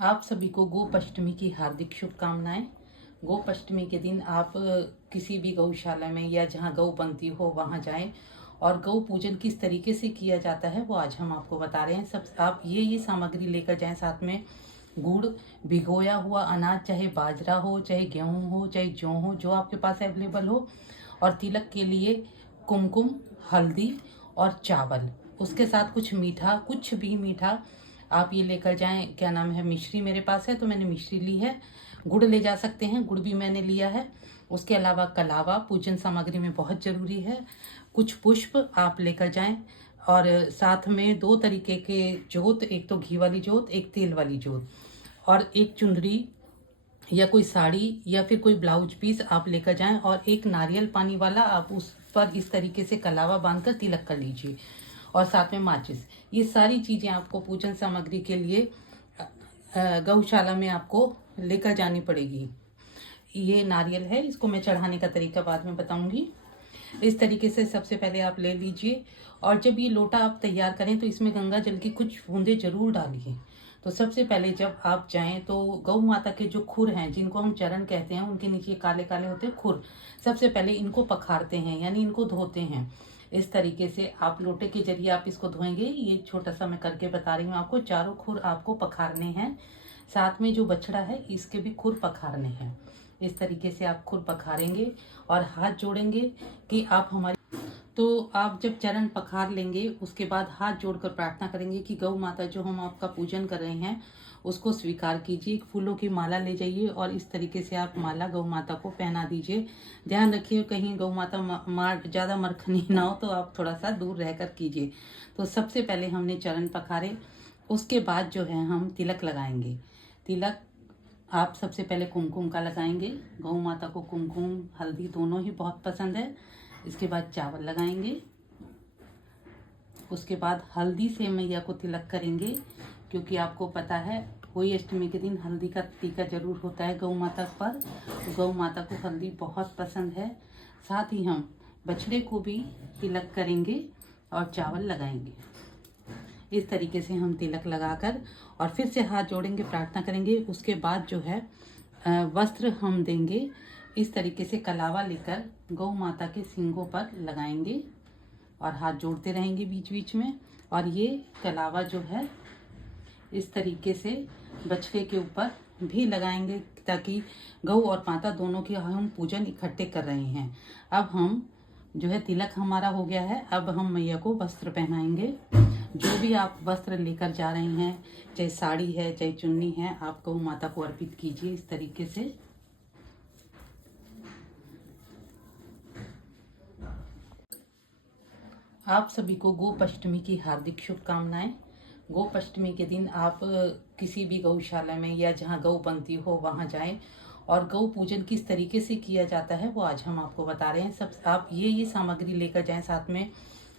आप सभी को गोपाष्टमी की हार्दिक शुभकामनाएं। गोपाष्टमी के दिन आप किसी भी गौशाला में या जहां गौ बनती हो वहां जाएं और गौ पूजन किस तरीके से किया जाता है वो आज हम आपको बता रहे हैं। सब आप ये सामग्री लेकर जाएं, साथ में गुड़, भिगोया हुआ अनाज, चाहे बाजरा हो, चाहे गेहूं हो, चाहे जौ हो, जो आपके पास अवेलेबल हो, और तिलक के लिए कुमकुम, हल्दी और चावल। उसके साथ कुछ मीठा, कुछ भी मीठा आप ये लेकर जाएं। क्या नाम है, मिश्री मेरे पास है तो मैंने मिश्री ली है। गुड़ ले जा सकते हैं, गुड़ भी मैंने लिया है। उसके अलावा कलावा पूजन सामग्री में बहुत ज़रूरी है। कुछ पुष्प आप लेकर जाएं, और साथ में दो तरीके के जोत, एक तो घी वाली जोत, एक तेल वाली जोत, और एक चुंदरी या कोई साड़ी या फिर कोई ब्लाउज पीस आप लेकर जाएं, और एक नारियल पानी वाला आप उस पर इस तरीके से कलावा बांधकर तिलक कर लीजिए, और साथ में माचिस। ये सारी चीज़ें आपको पूजन सामग्री के लिए गौशाला में आपको लेकर जानी पड़ेगी। ये नारियल है, इसको मैं चढ़ाने का तरीका बाद में बताऊंगी। इस तरीके से सबसे पहले आप ले लीजिए, और जब ये लोटा आप तैयार करें तो इसमें गंगा जल की कुछ बूंदे जरूर डालिए। तो सबसे पहले जब आप जाएं तो गौ माता के जो खुर हैं, जिनको हम चरण कहते हैं, उनके नीचे काले काले होते हैं खुर, सबसे पहले इनको पखारते हैं, यानी इनको धोते हैं। इस तरीके से आप लोटे के जरिए आप इसको धोएंगे। ये छोटा सा मैं करके बता रही हूँ आपको। चारों खुर आपको पखारने हैं, साथ में जो बछड़ा है इसके भी खुर पखारने हैं। इस तरीके से आप खुर पखारेंगे और हाथ जोड़ेंगे कि आप हमारी। तो आप जब चरण पखार लेंगे उसके बाद हाथ जोड़कर प्रार्थना करेंगे कि गौ माता जो हम आपका पूजन कर रहे हैं उसको स्वीकार कीजिए। फूलों की माला ले जाइए और इस तरीके से आप माला गौ माता को पहना दीजिए। ध्यान रखिए कहीं गौ माता ज़्यादा मरखनी ना हो, तो आप थोड़ा सा दूर रहकर कीजिए। तो सबसे पहले हमने चरण पखारे, उसके बाद जो है हम तिलक लगाएंगे। तिलक आप सबसे पहले कुमकुम का लगाएंगे। गौ माता को कुमकुम हल्दी दोनों ही बहुत पसंद है। इसके बाद चावल लगाएंगे। उसके बाद हल्दी से मैया को तिलक करेंगे, क्योंकि आपको पता है कोई अष्टमी के दिन हल्दी का टीका जरूर होता है गौ माता पर। तो गौ माता को हल्दी बहुत पसंद है। साथ ही हम बछड़े को भी तिलक करेंगे और चावल लगाएंगे। इस तरीके से हम तिलक लगाकर और फिर से हाथ जोड़ेंगे, प्रार्थना करेंगे। उसके बाद जो है वस्त्र हम देंगे। इस तरीके से कलावा लेकर गौ माता के सींगों पर लगाएंगे और हाथ जोड़ते रहेंगे बीच बीच में। और ये कलावा जो है इस तरीके से बछड़े के ऊपर भी लगाएंगे, ताकि गौ और माता दोनों की हम पूजन इकट्ठे कर रहे हैं। अब हम जो है तिलक हमारा हो गया है। अब हम मैया को वस्त्र पहनाएंगे। जो भी आप वस्त्र लेकर जा रहे हैं, चाहे साड़ी है चाहे चुन्नी है, आप गौ माता को अर्पित कीजिए इस तरीके से। आप सभी को गोपाष्टमी की हार्दिक शुभकामनाएं। गोपाष्टमी के दिन आप किसी भी गौशाला में या जहां गौ बनती हो वहां जाएं, और गौ पूजन किस तरीके से किया जाता है वो आज हम आपको बता रहे हैं। सब आप ये सामग्री लेकर जाएं, साथ में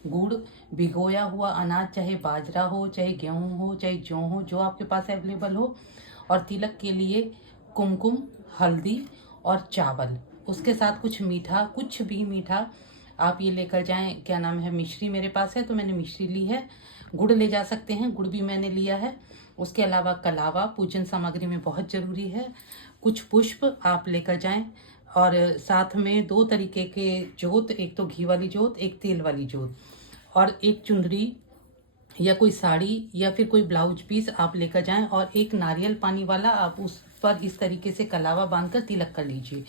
गुड़, भिगोया हुआ अनाज, चाहे बाजरा हो, चाहे गेहूं हो, चाहे जौ हो, जो आपके पास अवेलेबल हो, और तिलक के लिए कुमकुम, हल्दी और चावल। उसके साथ कुछ मीठा, कुछ भी मीठा आप ये लेकर जाएं। क्या नाम है, मिश्री मेरे पास है तो मैंने मिश्री ली है। गुड़ ले जा सकते हैं, गुड़ भी मैंने लिया है। उसके अलावा कलावा पूजन सामग्री में बहुत ज़रूरी है। कुछ पुष्प आप लेकर जाएं, और साथ में दो तरीके के जोत, एक तो घी वाली जोत, एक तेल वाली जोत, और एक चुंदरी या कोई साड़ी या फिर कोई ब्लाउज पीस आप लेकर जाएं, और एक नारियल पानी वाला आप उस पर इस तरीके से कलावा बांधकर तिलक कर लीजिए,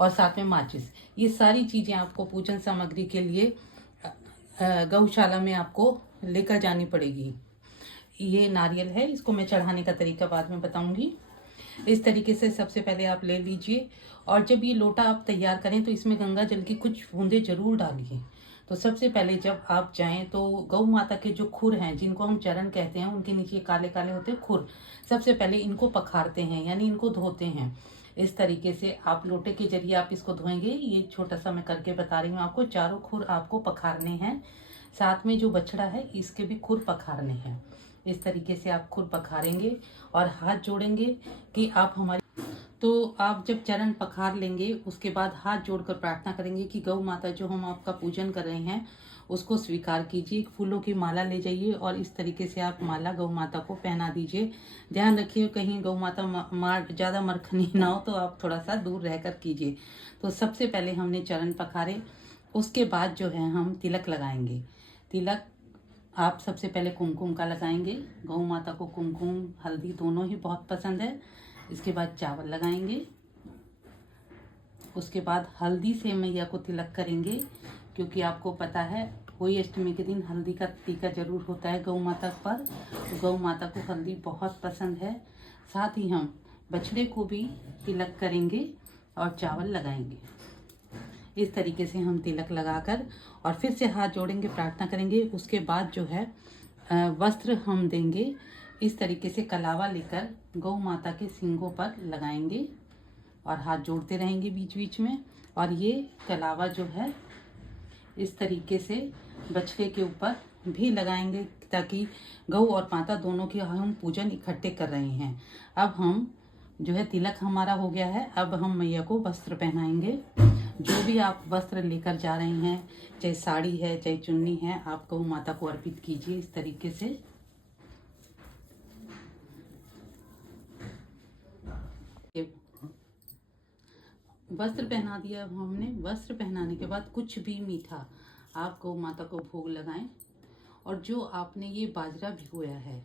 और साथ में माचिस। ये सारी चीज़ें आपको पूजन सामग्री के लिए गौशाला में आपको लेकर जानी पड़ेगी। ये नारियल है, इसको मैं चढ़ाने का तरीका बाद में बताऊंगी। इस तरीके से सबसे पहले आप ले लीजिए, और जब ये लोटा आप तैयार करें तो इसमें गंगा जल की कुछ बूंदे जरूर डालिए। तो सबसे पहले जब आप जाएं तो गौ माता के जो खुर हैं, जिनको हम चरण कहते हैं, उनके नीचे काले काले होते हैं खुर, सबसे पहले इनको पखारते हैं, यानी इनको धोते हैं। इस तरीके से आप लोटे के जरिए आप इसको धोएंगे। ये छोटा सा मैं करके बता रही हूँ आपको। चारों खुर आपको पखारने हैं, साथ में जो बछड़ा है इसके भी खुर पखारने हैं। इस तरीके से आप खुर पखारेंगे और हाथ जोड़ेंगे कि आप हमारी। तो आप जब चरण पखार लेंगे उसके बाद हाथ जोड़कर प्रार्थना करेंगे कि गौ माता जो हम आपका पूजन कर रहे हैं उसको स्वीकार कीजिए। फूलों की माला ले जाइए और इस तरीके से आप माला गौ माता को पहना दीजिए। ध्यान रखिए कहीं गौ माता ज़्यादा मरखनी ना हो, तो आप थोड़ा सा दूर रहकर कीजिए। तो सबसे पहले हमने चरण पखारे, उसके बाद जो है हम तिलक लगाएंगे। तिलक आप सबसे पहले कुमकुम का लगाएंगे। गौ माता को कुमकुम हल्दी दोनों ही बहुत पसंद है। इसके बाद चावल लगाएंगे। उसके बाद हल्दी से मैया को तिलक करेंगे, क्योंकि आपको पता है कोई अष्टमी के दिन हल्दी का टीका जरूर होता है गौ माता पर। गौ माता को हल्दी बहुत पसंद है। साथ ही हम बछड़े को भी तिलक करेंगे और चावल लगाएंगे। इस तरीके से हम तिलक लगाकर और फिर से हाथ जोड़ेंगे, प्रार्थना करेंगे। उसके बाद जो है वस्त्र हम देंगे। इस तरीके से कलावा लेकर गौ माता के सींगों पर लगाएंगे और हाथ जोड़ते रहेंगे बीच बीच में। और ये कलावा जो है इस तरीके से बछड़े के ऊपर भी लगाएंगे, ताकि गौ और माता दोनों की हम पूजन इकट्ठे कर रहे हैं। अब हम जो है तिलक हमारा हो गया है। अब हम मैया को वस्त्र पहनाएंगे। जो भी आप वस्त्र लेकर जा रहे हैं, चाहे साड़ी है चाहे चुन्नी है, आप गौ माता को अर्पित कीजिए इस तरीके से। वस्त्र पहना दिया हमने। वस्त्र पहनाने के बाद कुछ भी मीठा आप गौ माता को भोग लगाएं। और जो आपने ये बाजरा भिगोया है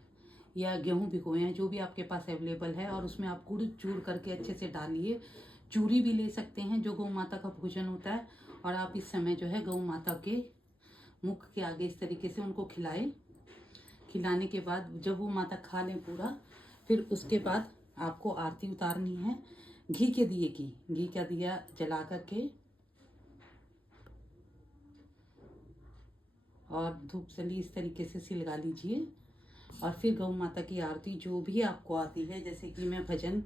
या गेहूं भिगोए हैं, जो भी आपके पास अवेलेबल है, और उसमें आप गुड़ चूर करके अच्छे से डालिए। चूरी भी ले सकते हैं, जो गौ माता का भोजन होता है। और आप इस समय जो है गौ माता के मुख के आगे इस तरीके से उनको खिलाएं। खिलाने के बाद जब वो माता खा लें पूरा, फिर उसके बाद आपको आरती उतारनी है घी के दिए की। घी का दिया जला करके और धूप सली इस तरीके से लगा लीजिए। और फिर गौ माता की आरती जो भी आपको आती है, जैसे कि मैं भजन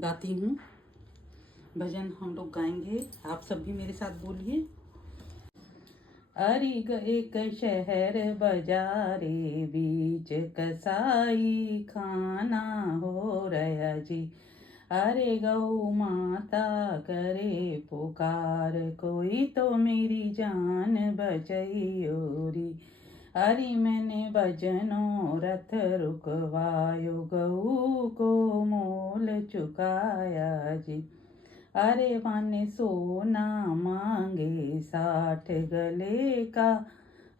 गाती हूँ, भजन हम लोग गाएंगे। आप सब भी मेरे साथ बोलिए। अरे एक शहर बाजारे बीच कसाई खाना हो रहा जी। अरे गौ माता करे पुकार, कोई तो मेरी जान बचाइयो री। अरे मैंने भजनों रथ रुकवायो, गऊ को मोल चुकाया जी। अरे माने सोना मांगे 60 गले का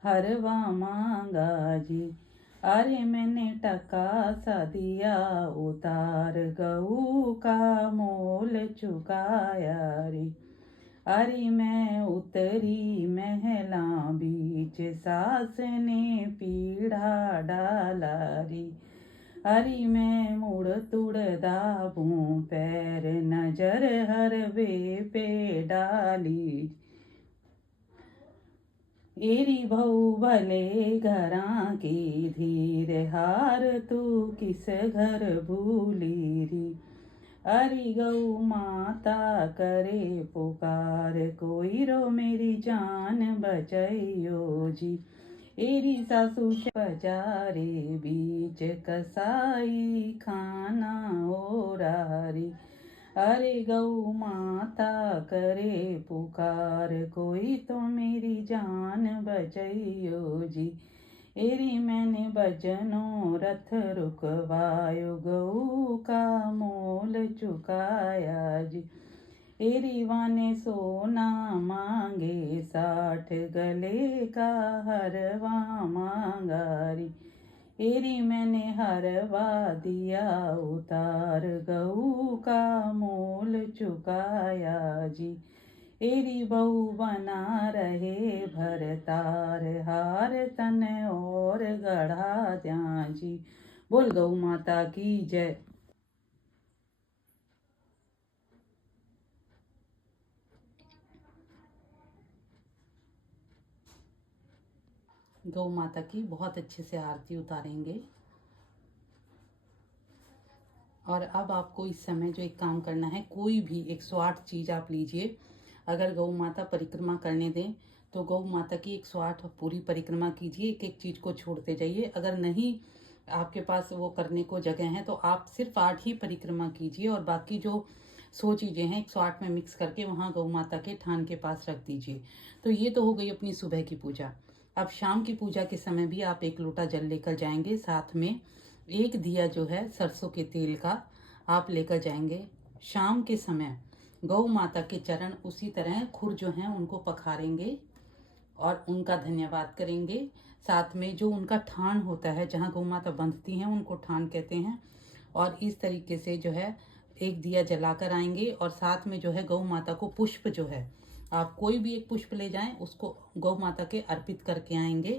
हरवा मांगा जी। अरे मैंने टका सा दिया उतार, गऊ का मोल चुकाया रे। अरे मैं उतरी महला बीच, सास ने पीढ़ा डाला रे। अरे मैं मुड़ तुड़ दाबूं पैर, नजर हर वे पे डाली। एरी भऊ भले घरा की धीर, हार तू किस घर भूली री। अरे गौ माता करे पुकार, कोई रो मेरी जान बचाइयो जी। एरी सासू बाजारे बीच कसाई खाना हो रही। अरे गौ माता करे पुकार, कोई तो मेरी जान बचाइयो जी। एरी मैंने भजनों रथ रुकवायो, गऊ का मोल चुकाया जी। एरी वाने सोना मांगे 60 गले का हरवा मांगा री। एरी मैंने हरवा दिया उतार, गऊ का मोल चुकाया जी। एरी बहू बना रहे भरतार, हार तन और गढ़ा द्या जी। बोल गौ माता की जय। गौ माता की बहुत अच्छे से आरती उतारेंगे। और अब आपको इस समय जो एक काम करना है, कोई भी 108 चीज़ आप लीजिए। अगर गौ माता परिक्रमा करने दें तो गौ माता की 108 पूरी परिक्रमा कीजिए, एक एक चीज़ को छोड़ते जाइए। अगर नहीं आपके पास वो करने को जगह है, तो आप सिर्फ 8 ही परिक्रमा कीजिए और बाकी जो 100 चीज़ें हैं 108 में मिक्स करके वहाँ गौ माता के थान के पास रख दीजिए। तो ये तो हो गई अपनी सुबह की पूजा। अब शाम की पूजा के समय भी आप 1 लोटा जल लेकर जाएंगे, साथ में 1 दिया जो है सरसों के तेल का आप लेकर जाएंगे। शाम के समय गौ माता के चरण उसी तरह खुर जो हैं उनको पखारेंगे और उनका धन्यवाद करेंगे। साथ में जो उनका ठान होता है, जहाँ गौ माता बंधती हैं, उनको ठान कहते हैं। और इस तरीके से जो है 1 दिया जलाकर आएंगे और साथ में जो है गौ माता को पुष्प जो है, आप कोई भी एक पुष्प ले जाएं, उसको गौ माता के अर्पित करके आएंगे,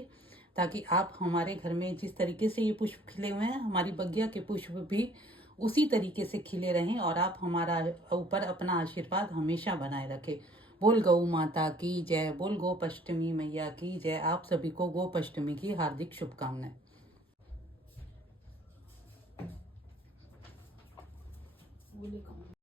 ताकि आप हमारे घर में जिस तरीके से ये पुष्प खिले हुए हैं, हमारी बगिया के पुष्प भी उसी तरीके से खिले रहें और आप हमारा ऊपर अपना आशीर्वाद हमेशा बनाए रखें। बोल गौ माता की जय, बोल गोपाष्टमी मैया की जय। आप सभी को गोपाष्टमी की हार्दिक शुभकामनाएं। बोले कौन?